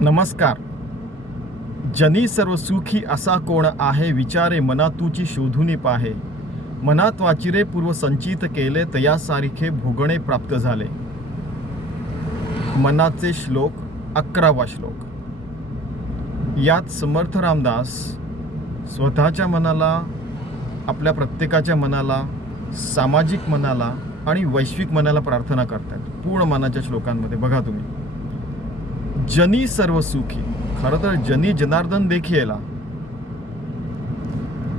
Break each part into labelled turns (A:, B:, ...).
A: नमस्कार. जनी सर्व सुखी असा कोण आहे विचारे मना तुची शोधून पाहे. मनात वाचिरे पूर्व संचित केले तयासारखे भोगणे प्राप्त झाले. मनाचे श्लोक अकरावा श्लोक. यात समर्थ रामदास स्वतःच्या मनाला आपल्या प्रत्येकाच्या मनाला सामाजिक मनाला आणि वैश्विक मनाला प्रार्थना करतात. पूर्ण मनाच्या श्लोकांमध्ये. बघा तुम्ही. जनी सर्व सुखी खरं तर जनी जनार्दन देखील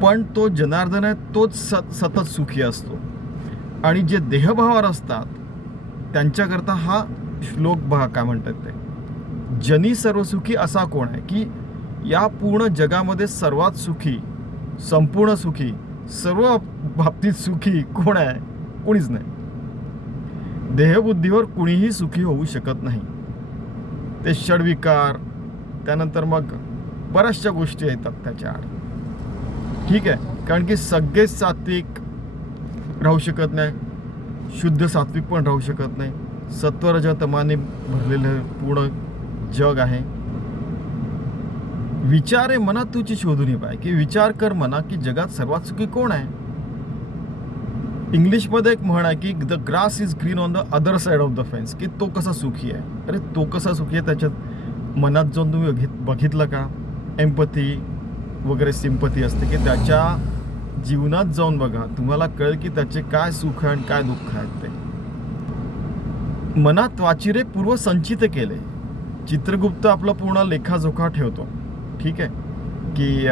A: पण तो जनार्दन आहे तोच सत सतत सुखी असतो. आणि जे देहभावावर असतात त्यांच्याकरता हा श्लोक बघा काय म्हणतात ते. जनी सर्व सुखी असा कोण आहे की या पूर्ण जगामध्ये सर्वात सुखी संपूर्ण सुखी सर्व बाबतीत सुखी कोण आहे? कोणीच नाही. देहबुद्धीवर कुणीही सुखी होऊ शकत नाही. ते षडविकार त्यानंतर मग बऱ्याचशा गोष्टी येतात त्याच्या आड. ठीक आहे? कारण की सगळेच सात्विक राहू शकत नाही. शुद्ध सात्विक पण राहू शकत नाही. सत्वरज तमाने भरलेलं पूर्ण जग आहे. विचार आहे मना तुझी शोधून पाय की विचार कर मना की जगात सर्वात सुखी कोण आहे? इंग्लिशमध्ये एक म्हण आहे की the grass is green on the other side of the fence की तो कसा सुखी आहे? अरे तो कसा सुखी आहे? त्याच्यात मनात जाऊन तुम्ही बघित बघितलं का? एम्पथी वगैरे सिंपथी असते की त्याच्या जीवनात जाऊन बघा. तुम्हाला कळेल की त्याचे काय सुख आहे आणि काय दुःख आहेत ते. मनात वाचिरे पूर्व संचित केले. चित्रगुप्त आपला पूर्ण लेखाजोखा ठेवतो. ठीक आहे? की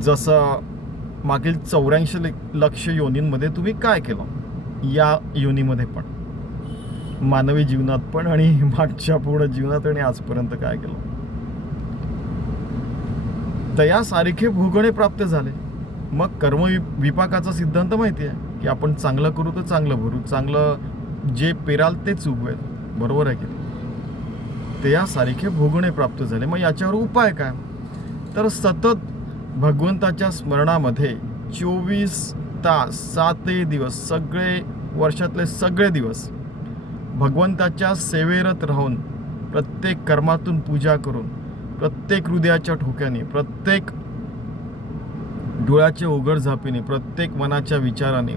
A: जसं मागील चौऱ्याऐंशी लक्ष योनींमध्ये तुम्ही काय केलं? या योनीमध्ये पण. मानवी जीवनात पण आणि मागच्या पूर्ण जीवनात आणि आजपर्यंत काय केलं? तयासारखे भोगणे प्राप्त झाले. मग कर्म विपाकाचा सिद्धांत माहिती आहे की आपण चांगलं करू तर चांगलं भरू. चांगलं जे पेराल तेच उगवेल. बरोबर आहे की ते या सारखे भोगणे प्राप्त झाले. मग याच्यावर उपाय काय? तर सतत भगवंताच्या स्मरणामध्ये चोवीस तास सातही दिवस सगळे वर्षातले सगळे दिवस भगवंताच्या सेवेरत राहून प्रत्येक कर्मातून पूजा करून प्रत्येक हृदयाच्या ठोक्याने प्रत्येक डोळ्याच्या उघड झापीने प्रत्येक मनाच्या विचाराने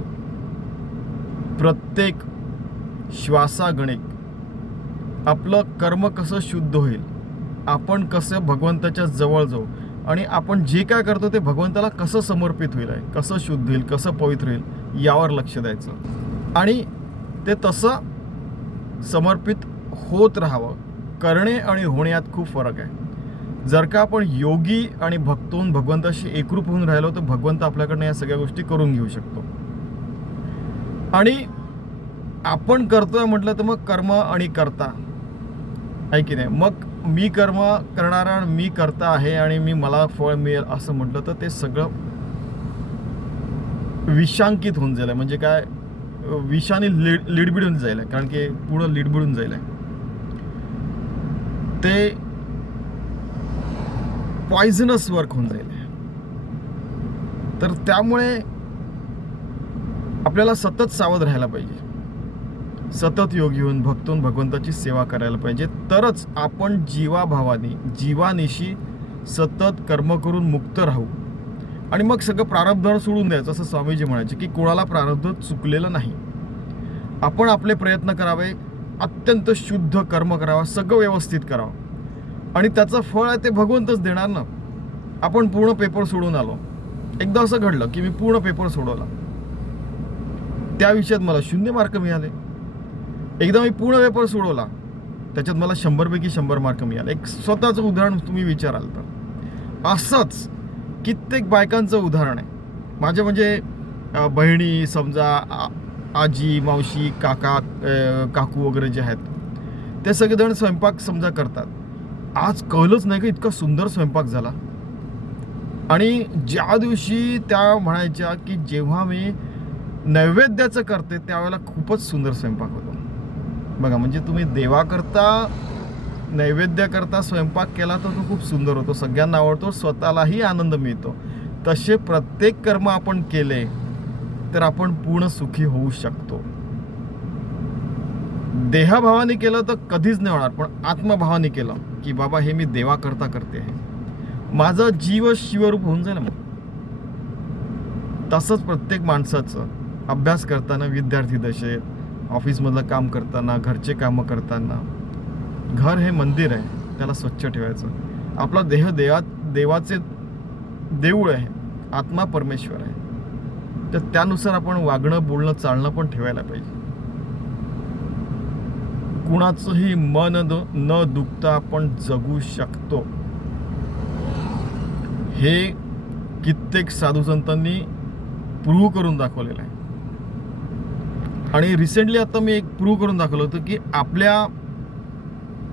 A: प्रत्येक श्वासागणिक आपलं कर्म कसं शुद्ध होईल आपण कसं भगवंताच्या जवळ जाऊ आणि आपण जे काय करतो ते भगवंताला कसं समर्पित होईल आहे? कसं शुद्ध होईल? कसं पवित्र होईल? यावर लक्ष द्यायचं. आणि ते तसं समर्पित होत राहावं. करणे आणि होण्यात खूप फरक आहे. जर का आपण योगी आणि भक्तून भगवंताशी एकरूप होऊन राहिलो तर भगवंत आपल्याकडनं या सगळ्या गोष्टी करून घेऊ शकतो. आणि आपण करतोय म्हटलं तर मग कर्म आणि करता. आहे की नाही? मग मी कर्म करणारा मी करता आहे आणि मी मला फळ मिळेल असं म्हटलं तर ते सगळं विषांकित होऊन जाईल म्हणजे काय विषाने लिड लिडबिडून जाईल कारण की पूर्ण लिडबिडून जाईल ते पॉइझनस वर्क होऊन जाईल तर त्यामुळे आपल्याला सतत सावध राहायला पाहिजे. सतत योग येऊन भक्तून भगवंताची सेवा करायला पाहिजे. तरच आपण जीवाभावाने जीवानिशी सतत कर्म करून मुक्त राहू. आणि मग सगळं प्रारब्ध सोडून द्यायचं असं स्वामीजी म्हणायचे की कोणाला प्रारब्ध चुकलेलं नाही. आपण आपले प्रयत्न करावे अत्यंत शुद्ध कर्म करावा सगळं व्यवस्थित करावं. आणि त्याचं फळ आहे ते भगवंतच देणार ना. आपण पूर्ण पेपर सोडून आलो. एकदा असं घडलं की मी पूर्ण पेपर सोडवला. त्या विषयात मला शून्य मार्क मिळाले. एकदा मी पूर्ण पेपर सोडवला त्याच्यात मला शंभरपैकी शंभर मार्क मिळाले. एक स्वतःचं उदाहरण तुम्ही विचाराल तर. असंच कित्येक बायकांचं उदाहरण आहे. माझ्या म्हणजे बहिणी समजा आ- आजी मावशी काका काकू वगैरे जे आहेत ते सगळेजण स्वयंपाक समजा करतात. आज कळलंच नाही का इतका सुंदर स्वयंपाक झाला. आणि ज्या दिवशी त्या म्हणायच्या की जेव्हा मी नैवेद्याचं करते त्यावेळेला खूपच सुंदर स्वयंपाक होतो. बघा म्हणजे तुम्ही देवाकरता नैवेद्याकरता स्वयंपाक केला तर तो खूप सुंदर होतो. सगळ्यांना आवडतो स्वतःलाही आनंद मिळतो. तसे प्रत्येक कर्म आपण केले तर आपण पूर्ण सुखी होऊ शकतो. देहाभावाने केलं तर कधीच नाही होणार पण आत्मभावाने केलं की बाबा हे मी देवा करता करते आहे. माझं जीव शिवरूप होऊन जाईल मग. तसंच प्रत्येक माणसाचं अभ्यास करताना विद्यार्थी दशेत ऑफिसमधलं काम करताना घरचे कामं करताना. घर हे मंदिर आहे त्याला स्वच्छ ठेवायचं. आपला देह देवात देवाचे देऊळ आहे आत्मा परमेश्वर आहे. तर त्यानुसार आपण वागणं बोलणं चालणं पण ठेवायला पाहिजे. कुणाचंही मन द- न दुखता आपण जगू शकतो. हे कित्येक साधू संतांनी प्रूव्ह करून दाखवलेलं आहे. आणि रिसेंटली आता मी एक प्रूव्ह करून दाखवलं होतं की आपल्या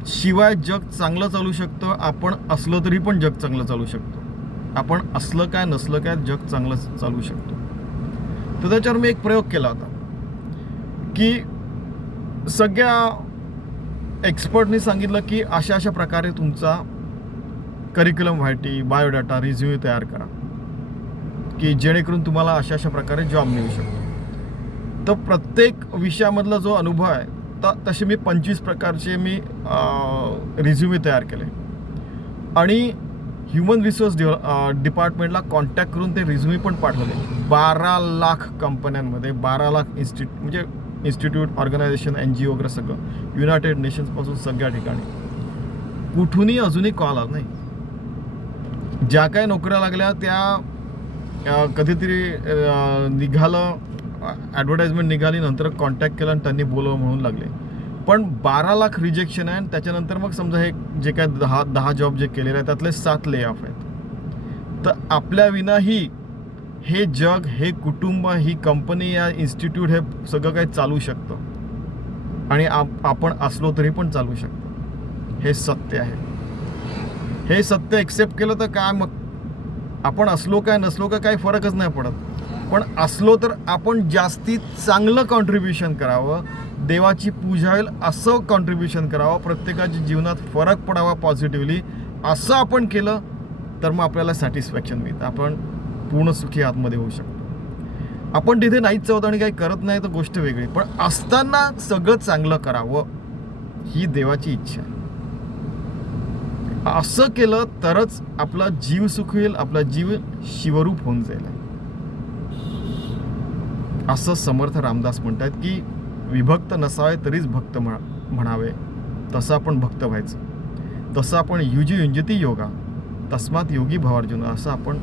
A: शिवाय जग चांगलं चालू शकतं आपण असलं तरी पण जग चांगलं चालू शकतो. आपण असलं काय नसलं काय जग चांगलं चालू शकतो. तर त्याच्यावर मी एक प्रयोग केला होता. की सगळ्या एक्सपर्टनी सांगितलं की अशा अशा प्रकारे तुमचा करिक्युलम व्हायटी बायोडाटा रिझ्यू तयार करा. की जेणेकरून तुम्हाला अशा अशा प्रकारे जॉब मिळू शकतो. तर प्रत्येक विषयामधला जो अनुभव आहे तर तसे मी पंचवीस प्रकारचे मी रिझ्युमे तयार केले. आणि ह्युमन रिसोर्स डिपार्टमेंटला कॉन्टॅक्ट करून ते रिझ्युमे पण पाठवले. बारा लाख कंपन्यांमध्ये बारा लाख इन्स्टिट्यू म्हणजे institute organisation N G O वगैरे सगळं युनायटेड नेशन्सपासून सगळ्या ठिकाणी. कुठूनही अजूनही कॉल आला नाही. ज्या काही नोकऱ्या लागल्या त्या कधीतरी निघालं ॲडव्हर्टाईजमेंट निघाली नंतर कॉन्टॅक्ट केला आणि त्यांनी बोलवं म्हणून लागले. पण बारा लाख रिजेक्शन आहे आणि त्याच्यानंतर मग समजा हे जे काय दहा दहा जॉब जे केलेले आहेत त्यातले सात ले ऑफ आहेत. तर आपल्या विनाही हे जग हे कुटुंब ही कंपनी या इन्स्टिट्यूट हे सगळं काही चालू शकतं. आणि आप आपण असलो तरी पण चालू शकतं. हे सत्य आहे. हे सत्य एक्सेप्ट केलं तर काय मग? आपण असलो काय नसलो का काही फरकच नाही पडत. पण असलो तर आपण जास्तीत चांगलं कॉन्ट्रीब्युशन करावं. देवाची पूजा होईल असं कॉन्ट्रीब्युशन करावं. प्रत्येकाच्या जीवनात फरक पडावा पॉझिटिव्हली असं आपण केलं तर मग आपल्याला सॅटिस्फॅक्शन मिळतं. आपण पूर्ण सुखी आतमध्ये होऊ शकतो. आपण तिथे नाहीच चवत आणि काही करत नाही तर गोष्ट वेगळी. पण असताना सगळं चांगलं करावं ही देवाची इच्छा आहे. असं केलं तरच आपला जीव सुख होईल आपला जीव शिवरूप होऊन जाईल. असं समर्थ रामदास म्हणतात की विभक्त नसावे तरीच भक्त म्हणा म्हणावे. तसं आपण भक्त व्हायचं. तसं आपण युजी युंजती योगा. तस्मात योगी भवार्जुन असं आपण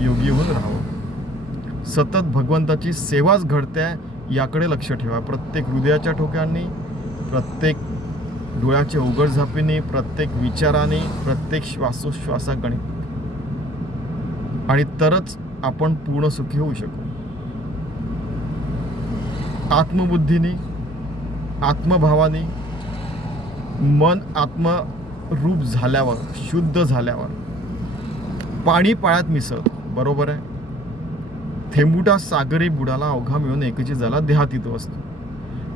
A: योगी होऊन राहावं. सतत भगवंताची सेवाच घडते याकडे लक्ष ठेवा. प्रत्येक हृदयाच्या ठोक्यांनी प्रत्येक डोळ्याच्या उघडझापीने प्रत्येक विचाराने प्रत्येक श्वासोश्वासागणित आणि तरच आपण पूर्ण सुखी होऊ शकू. आत्मबुद्धीने आत्मभावाने मन आत्मरूप झाल्यावर शुद्ध झाल्यावर. पाणी पाळ्यात मिसळ बरोबर आहे? थेंबुटा सागरी बुडाला अवघा मिळून एकची झाला देहातीत असतो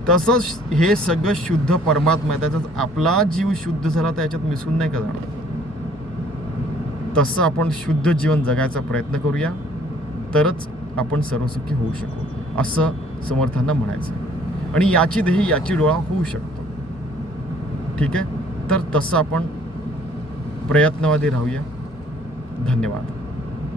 A: तसंच हे सगळं शुद्ध परमात्मा आहे. त्याच्यात आपला जीव शुद्ध झाला त्याच्यात मिसळून नाही का जाणार? तसं आपण शुद्ध जीवन जगायचा प्रयत्न करूया. तरच आपण सर्वसुखी होऊ शकू. असं समर्थांना म्हणायचं. आणि याची देही याची डोळा होऊ शकतो. ठीक आहे? तर तसं आपण प्रयत्नवादी राहूया. धन्यवाद.